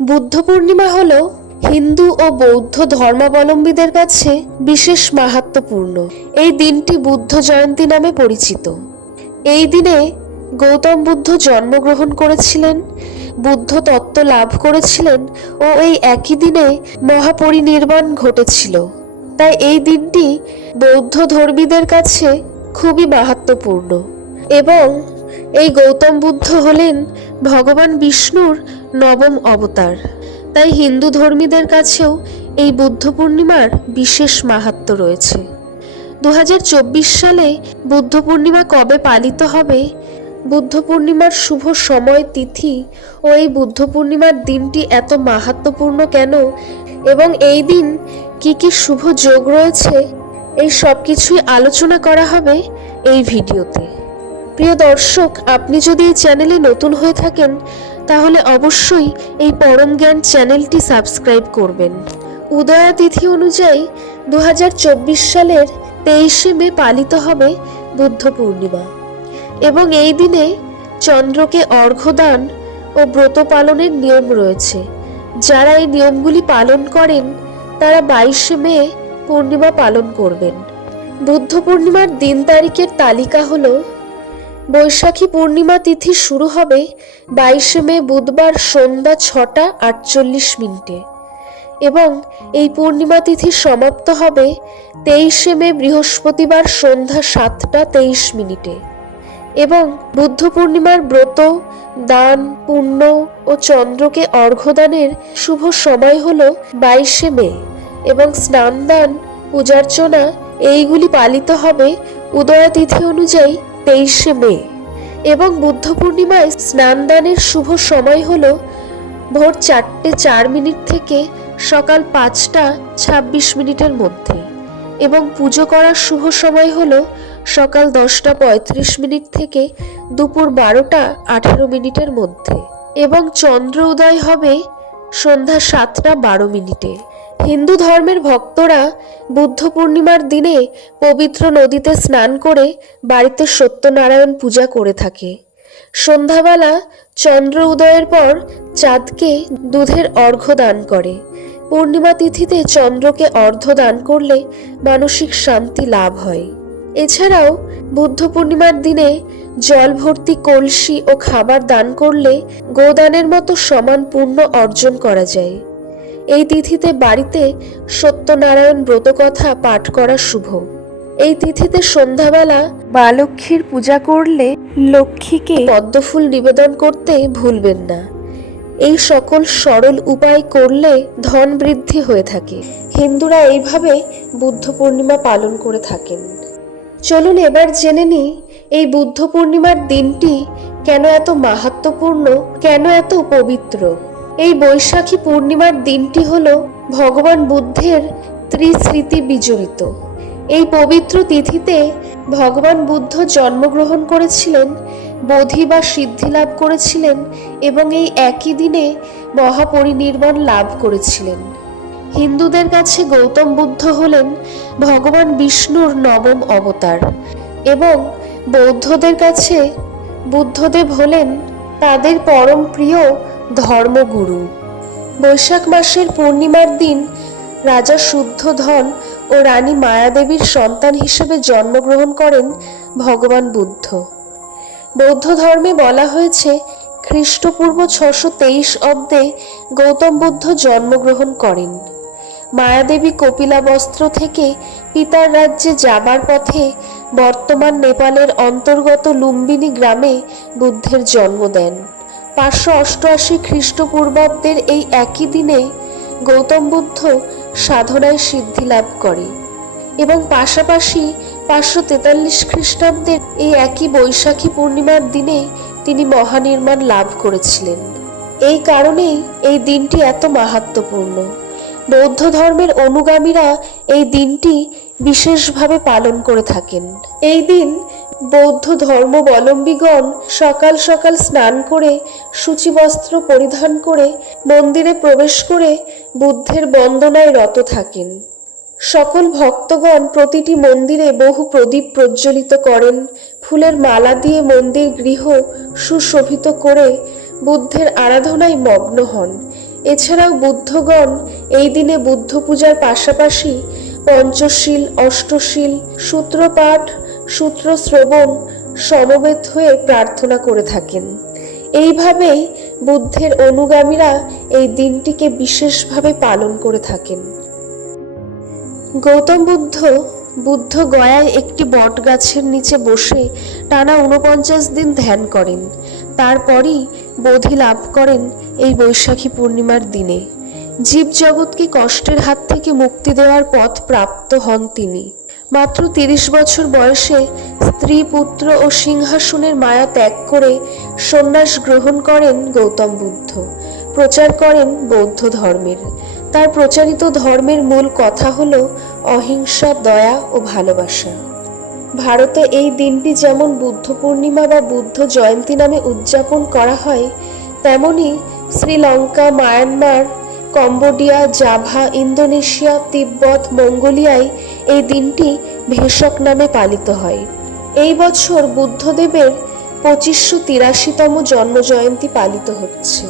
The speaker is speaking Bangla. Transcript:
বুদ্ধ পূর্ণিমা হল হিন্দু ও বৌদ্ধ ধর্মাবলম্বীদের কাছে বিশেষ মাহাত্ম্যপূর্ণ। এই দিনটি বুদ্ধ জয়ন্তী নামে পরিচিত। এই দিনে গৌতম বুদ্ধ জন্মগ্রহণ করেছিলেন, বুদ্ধ তত্ত্ব লাভ করেছিলেন ও এই একই দিনে মহাপরিনির্বাণ ঘটেছিল। তাই এই দিনটি বৌদ্ধ ধর্মীদের কাছে খুবই মাহাত্ম্যপূর্ণ। এবং এই গৌতম বুদ্ধ হলেন ভগবান বিষ্ণুর নবম অবতার। তাই হিন্দু ধর্মীদের কাছেও এই বুদ্ধ পূর্ণিমার বিশেষ মাহাত্ম্য রয়েছে। 2024 সালে বুদ্ধ পূর্ণিমা কবে পালিত হবে, বুদ্ধ পূর্ণিমার শুভ সময়, তিথি ও এই বুদ্ধ পূর্ণিমার দিনটি এত মাহাত্ম্যপূর্ণ কেন এবং এই দিন কি কি শুভ যোগ রয়েছে, এই সব কিছুই আলোচনা করা হবে এই ভিডিওতে। প্রিয় দর্শক, আপনি যদি এই চ্যানেলে নতুন হয়ে থাকেন তাহলে অবশ্যই এই পরম জ্ঞান চ্যানেলটি সাবস্ক্রাইব করবেন। উদয়া তিথি অনুযায়ী 2024 সালের 23শে মে পালিত হবে বুদ্ধ পূর্ণিমা এবং এই দিনে চন্দ্রকে অর্ঘ্যদান ও ব্রত পালনের নিয়ম রয়েছে। যারা এই নিয়মগুলি পালন করেন তারা 22শে মে পূর্ণিমা পালন করবেন। বুদ্ধ পূর্ণিমার দিন তারিখের তালিকা হলো: বৈশাখী পূর্ণিমা তিথি শুরু হবে 22শে মে বুধবার সন্ধ্যা 6টা 48 মিনিটে এবং এই পূর্ণিমা তিথি সমাপ্ত হবে 23শে মে বৃহস্পতিবার সন্ধ্যা 7টা 23 মিনিটে এবং বুদ্ধ পূর্ণিমার ব্রত, দান, পুণ্য ও চন্দ্রকে অর্ঘ্যদানের শুভ সময় হল 22শে মে এবং স্নান দান, পূজার্চনা এইগুলি পালিত হবে উদয়া তিথি অনুযায়ী 23শে মে এবং বুদ্ধ পূর্ণিমায় স্নান দানের শুভ সময় হল ভোর 4টে 4 মিনিট থেকে সকাল 5টা 26 মিনিটের মধ্যে এবং পুজো করার শুভ সময় হল সকাল 10টা 35 মিনিট থেকে দুপুর 12টা 18 মিনিটের মধ্যে এবং চন্দ্র উদয় হবে সন্ধ্যা 7টা 12 মিনিটে। হিন্দু ধর্মের ভক্তরা বুদ্ধ পূর্ণিমার দিনে পবিত্র নদীতে স্নান করে বাড়িতে সত্যনারায়ণ পূজা করে থাকে। সন্ধ্যাবেলা চন্দ্র উদয়ের পর চাঁদকে দুধের অর্ঘ্য দান করে। পূর্ণিমা তিথিতে চন্দ্রকে অর্ঘ্য দান করলে মানসিক শান্তি লাভ হয়। এছাড়াও বুদ্ধ পূর্ণিমার দিনে জল ভর্তি কলসি ও খাবার দান করলে গোদানের মতো সমান পুণ্য অর্জন করা যায়। এই তিথিতে বাড়িতে সত্যনারায়ণ ব্রতকথা পাঠ করা শুভ। এই তিথিতে সন্ধ্যাবেলা মা লক্ষ্মীর পূজা করলে লক্ষ্মীকে পদ্মফুল নিবেদন করতে ভুলবেন না। এই সকল সরল উপায় করলে ধন বৃদ্ধি হয়ে থাকে। হিন্দুরা এইভাবে বুদ্ধ পূর্ণিমা পালন করে থাকেন। চলুন এবার জেনে নিই এই বুদ্ধ পূর্ণিমার দিনটি কেন এত মাহাত্ম্যপূর্ণ, কেন এত পবিত্র। এই বৈশাখী পূর্ণিমার দিনটি হল ভগবান বুদ্ধের ত্রিস্মৃতি বিজড়িত। এই পবিত্র তিথিতে ভগবান বুদ্ধ জন্মগ্রহণ করেছিলেন, বোধি বা সিদ্ধি লাভ করেছিলেন এবং এই একই দিনে মহাপরিনির্বাণ লাভ করেছিলেন। হিন্দুদের কাছে গৌতম বুদ্ধ হলেন ভগবান বিষ্ণুর নবম অবতার এবং বৌদ্ধদের কাছে বুদ্ধদেব হলেন তাদের পরম প্রিয় ধর্মগুরু। বৈশাখ মাসের পূর্ণিমার দিন রাজা শুদ্ধোধন ও রানী মায়াদেবীর সন্তান হিসেবে জন্মগ্রহণ করেন ভগবান বুদ্ধ। বৌদ্ধ ধর্মে বলা হয়েছে খ্রিস্টপূর্ব 623 অব্দে গৌতম বুদ্ধ জন্মগ্রহণ করেন। মায়াদেবী কপিলাবস্ত্র থেকে পিতার রাজ্যে যাবার পথে বর্তমান নেপালের অন্তর্গত লুম্বিনী গ্রামে বুদ্ধের জন্ম দেন। 588 খ্রিস্টপূর্বাব্দের এই একই দিনে গৌতম বুদ্ধ সাধনায় সিদ্ধি লাভ করে এবং পাশাপাশি 543 খ্রিস্টাব্দের এই একই বৈশাখী পূর্ণিমার দিনে তিনি মহানির্মাণ লাভ করেছিলেন। এই কারণেই এই দিনটি এত মাহাত্ম্যপূর্ণ। বৌদ্ধ ধর্মের অনুগামীরা এই দিনটি বিশেষভাবে পালন করে থাকেন। এই দিন বৌদ্ধ ধর্মাবলম্বীগণ সকাল সকাল স্নান করে সূচিবস্ত্র পরিধান করে মন্দিরে প্রবেশ করে বুদ্ধের বন্দনায় রত থাকেন। সকল ভক্তগণ প্রতিটি মন্দিরে বহু প্রদীপ প্রজ্বলিত করেন, ফুলের মালা দিয়ে মন্দির গৃহ সুশোভিত করে বুদ্ধের আরাধনায় মগ্ন হন এছাড়াও বুদ্ধগণ এই দিনে বুদ্ধ পূজার পাশাপাশি পঞ্চশীল, অষ্টশীল, সূত্রপাঠ, সূত্র শ্রবণ সমবেত হয়ে প্রার্থনা করে থাকেন। এইভাবেই বুদ্ধের অনুগামীরা এই দিনটিকে বিশেষভাবে পালন করে থাকেন। গৌতম বুদ্ধ গয়ায় একটি বট গাছের নিচে বসে টানা 49 দিন ধ্যান করেন। তারপরই বোধি লাভ করেন এই বৈশাখী পূর্ণিমার দিনে। জীবজগৎকে কষ্টের হাত থেকে মুক্তি দেওয়ার পথ প্রাপ্ত হন তিনি। মাত্র 30 বছর বয়সে স্ত্রী, পুত্র ও সিংহাসনের মায়া ত্যাগ করে সন্ন্যাস গ্রহণ করেন গৌতম বুদ্ধ। প্রচার করেন বৌদ্ধ ধর্মের। তার প্রচারিত ধর্মের মূল কথা হল অহিংসা, দয়া ও ভালোবাসা। ভারতে এই দিনটি যেমন বুদ্ধ পূর্ণিমা বা বুদ্ধ জয়ন্তী নামে উদযাপন করা হয়, তেমনি Sri Lanka, Myanmar, Cambodia, Java, Indonesia, Tibet, মঙ্গোলিয়ায় এই দিনটি ভেসক নামে পালিত হয়। এই বছর বুদ্ধদেবের 2583তম জন্মজয়ন্তী পালিত হচ্ছে।